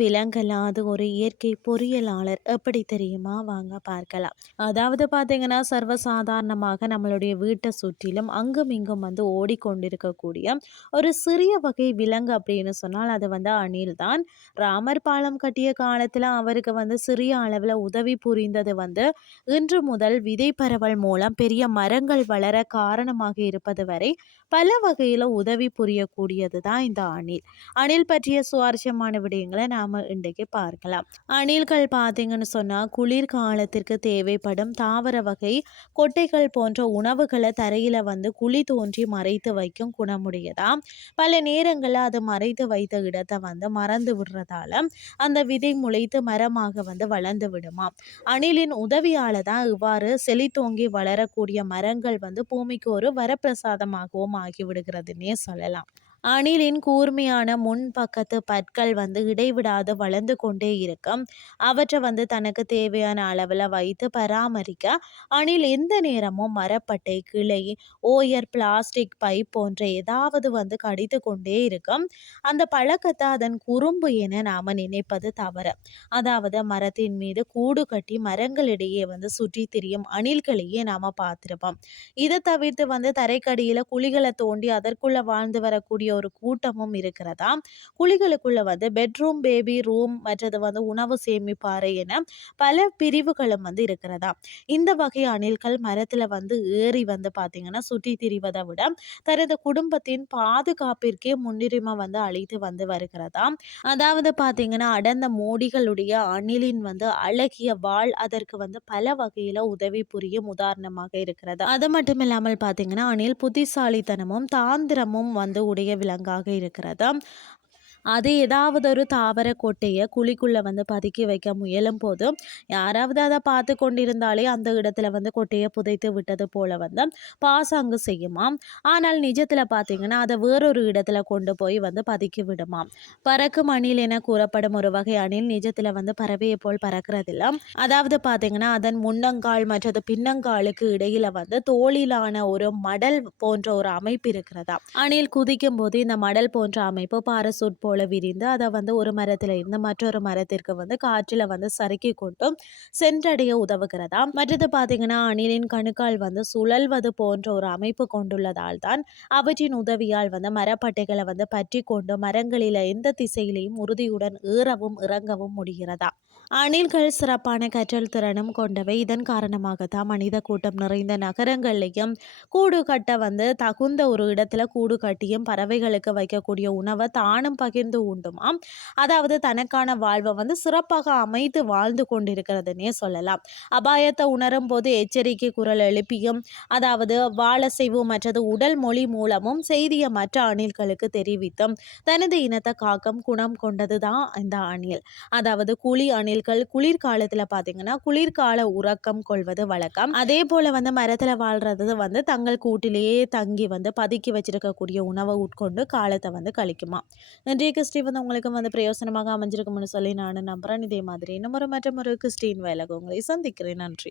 விலங்கல்லாத ஒரு இயற்கை பொறியியலாளர் எப்படி தெரியுமா? வாங்க பார்க்கலாம். அதாவது பார்த்தீங்கன்னா சர்வசாதாரணமாக நம்மளுடைய வீட்டை சுற்றிலும் அங்கும் இங்கும் வந்து ஓடிக்கொண்டிருக்கக்கூடிய ஒரு சிறிய வகை விலங்கு அப்படின்னு சொன்னால் அது வந்து அணில் தான். ராமர் பாலம் கட்டிய காலத்தில் அவருக்கு வந்து சிறிய அளவில் உதவி புரிந்தது வந்து இன்று முதல் விதை பரவல் மூலம் பெரிய மரங்கள் வளர காரணமாக இருப்பது வரை பல வகையில் உதவி புரியக்கூடியது தான் இந்த அணில். அணில் பற்றிய சுவாரஸ்யமான விடயங்களை நாம் இன்றைக்கு பார்க்கலாம். அணில்கள் பார்த்தீங்கன்னு சொன்னால் குளிர்காலத்திற்கு தேவைப்படும் தாவர வகை கொட்டைகள் போன்ற உணவுகளை தரையில் வந்து குழி தோன்றி மறைத்து வைக்கும் குணமுடையதா? பல நேரங்களில் அது மறைத்து வைத்த இடத்தை வந்து மறந்து விடுறதால அந்த விதை முளைத்து மரமாக வந்து வளர்ந்து விடுமா? அணிலின் உதவியால் தான் இவ்வாறு செழித்தோங்கி வளரக்கூடிய மரங்கள் வந்து பூமிக்கு ஒரு வரப்பிரசாதமாகவும் ஆகிவிடுகிறதுன்னே சொல்லலாம். அணிலின் கூர்மையான முன் பக்கத்து பற்கள் வந்து இடைவிடாது வளர்ந்து கொண்டே இருக்கும். அவற்றை வந்து தனக்கு தேவையான அளவில் வைத்து பராமரிக்க அணில் எந்த நேரமும் மரப்பட்டை கிளை ஓயர் பிளாஸ்டிக் பைப் போன்ற ஏதாவது வந்து கடித்து கொண்டே இருக்கும். அந்த பழக்கத்தை அதன் குறும்பு என நாம் நினைப்பது தவறு. அதாவது மரத்தின் மீது கூடு கட்டி மரங்களிடையே வந்து சுற்றி திரியும் அணில்களையே நாம் பார்த்துருப்போம். இதை தவிர்த்து வந்து தரைக்கடியில் குழிகளை தோண்டி அதற்குள்ளே வாழ்ந்து வரக்கூடிய ஒரு கூட்டமும் இருக்கிறதா? குழிகளுக்குள்ள வந்து பெட்ரூம் பேபி ரூம் மற்றது வந்து உணவு சேமிப்பாறை என பல பிரிவுகளும் வந்து இருக்கிறதா? இந்த வகை அணில்கள் மரத்தில் வந்து ஏறி வந்து பார்த்தீங்கன்னா சுற்றி திரிவதை விட தனது குடும்பத்தின் பாதுகாப்பிற்கே முன்னுரிமை வந்து அளித்து வந்து வருகிறதா? அதாவது பார்த்தீங்கன்னா அடர்ந்த மோடிகளுடைய அணிலின் வந்து அழகிய வாழ் அதற்கு வந்து பல வகையில் உதவி புரியும் உதாரணமாக இருக்கிறது. அது மட்டும் இல்லாமல் பார்த்தீங்கன்னா அணில் புத்திசாலித்தனமும் தாந்திரமும் வந்து உடைய விலங்காக இருக்கிறது அது ஏதாவது ஒரு தாவர கொட்டையை குழிக்குள்ளே வந்து பதுக்கி வைக்க முயலும் போது யாராவது அதை பார்த்து கொண்டிருந்தாலே அந்த இடத்துல வந்து கொட்டையை புதைத்து விட்டது போல வந்து பாசாங்கு செய்யுமாம் ஆனால் நிஜத்தில் பார்த்தீங்கன்னா அதை வேறொரு இடத்துல கொண்டு போய் வந்து பதுக்கி விடுமாம் பறக்கும் அணில் என கூறப்படும் ஒரு வகை அணில் நிஜத்தில் வந்து பறவையை போல் பறக்கிறதில்ல. அதாவது பார்த்தீங்கன்னா அதன் முன்னங்கால் மற்றது பின்னங்காலுக்கு இடையில வந்து தோளிலான ஒரு மடல் போன்ற ஒரு அமைப்பு இருக்கிறதா? அணில் குதிக்கும் போது இந்த மடல் போன்ற அமைப்பு பாரசூட் போல் போல விரிந்து அதை வந்து ஒரு மரத்தில் இருந்து மற்றொரு மரத்திற்கு வந்து காற்றில் வந்து சறுக்கி கொண்டு சென்றடைய உதவுகிறதா? மற்றது பார்த்தீங்கன்னா அணிலின் கணுக்கால் வந்து சுழல்வது போன்ற ஒரு அமைப்பு கொண்டுள்ளதால் தான் அவற்றின் உதவியால் வந்து மரப்பட்டைகளை வந்து பற்றி கொண்டு மரங்களில் எந்த திசையிலையும் உறுதியுடன் ஏறவும் இறங்கவும் முடிகிறதா? அணில்கள் சிறப்பான கற்றல் திறனும் கொண்டவை. இதன் காரணமாகத்தான் மனித கூட்டம் நிறைந்த நகரங்கள்லையும் கூடு கட்ட வந்து தகுந்த ஒரு இடத்துல கூடு கட்டியும் பறவைகளுக்கு வைக்கக்கூடிய உணவை தானும் பகிர்ந்து உண்டுமாம். அதாவது தனக்கான வாழ்வை வந்து சிறப்பாக அமைத்து வாழ்ந்து கொண்டிருக்கிறதுனே சொல்லலாம். அபாயத்தை உணரும் போது எச்சரிக்கை குரல் எழுப்பியும் அதாவது வாழசைவு மற்றது உடல் மொழி மூலமும் செய்தியை மற்ற அணில்களுக்கு தெரிவித்தும் தனது இனத்தை காக்கும் குணம் கொண்டது தான் இந்த அணில். அதாவது குழி அணில்கள் குளிர்காலத்தில் பார்த்தீங்கன்னா குளிர்கால உறக்கம் கொள்வது வழக்கம். அதே போல் வந்து மரத்தில் வாழ்கிறது வந்து தங்கள் கூட்டிலேயே தங்கி வந்து பதுக்கி வச்சிருக்கக்கூடிய உணவை உட்கொண்டு காலத்தை வந்து கழிக்குமா இன்றைய கிறிஸ்டி வந்து உங்களுக்கு வந்து பிரயோசனமாக அமைஞ்சிருக்கும்னு சொல்லி நான் நம்புகிறேன் இதே மாதிரி இன்னும் ஒரு மற்றும் ஒரு கிறிஸ்டின் வேலை உங்களை சந்திக்கிறேன். நன்றி.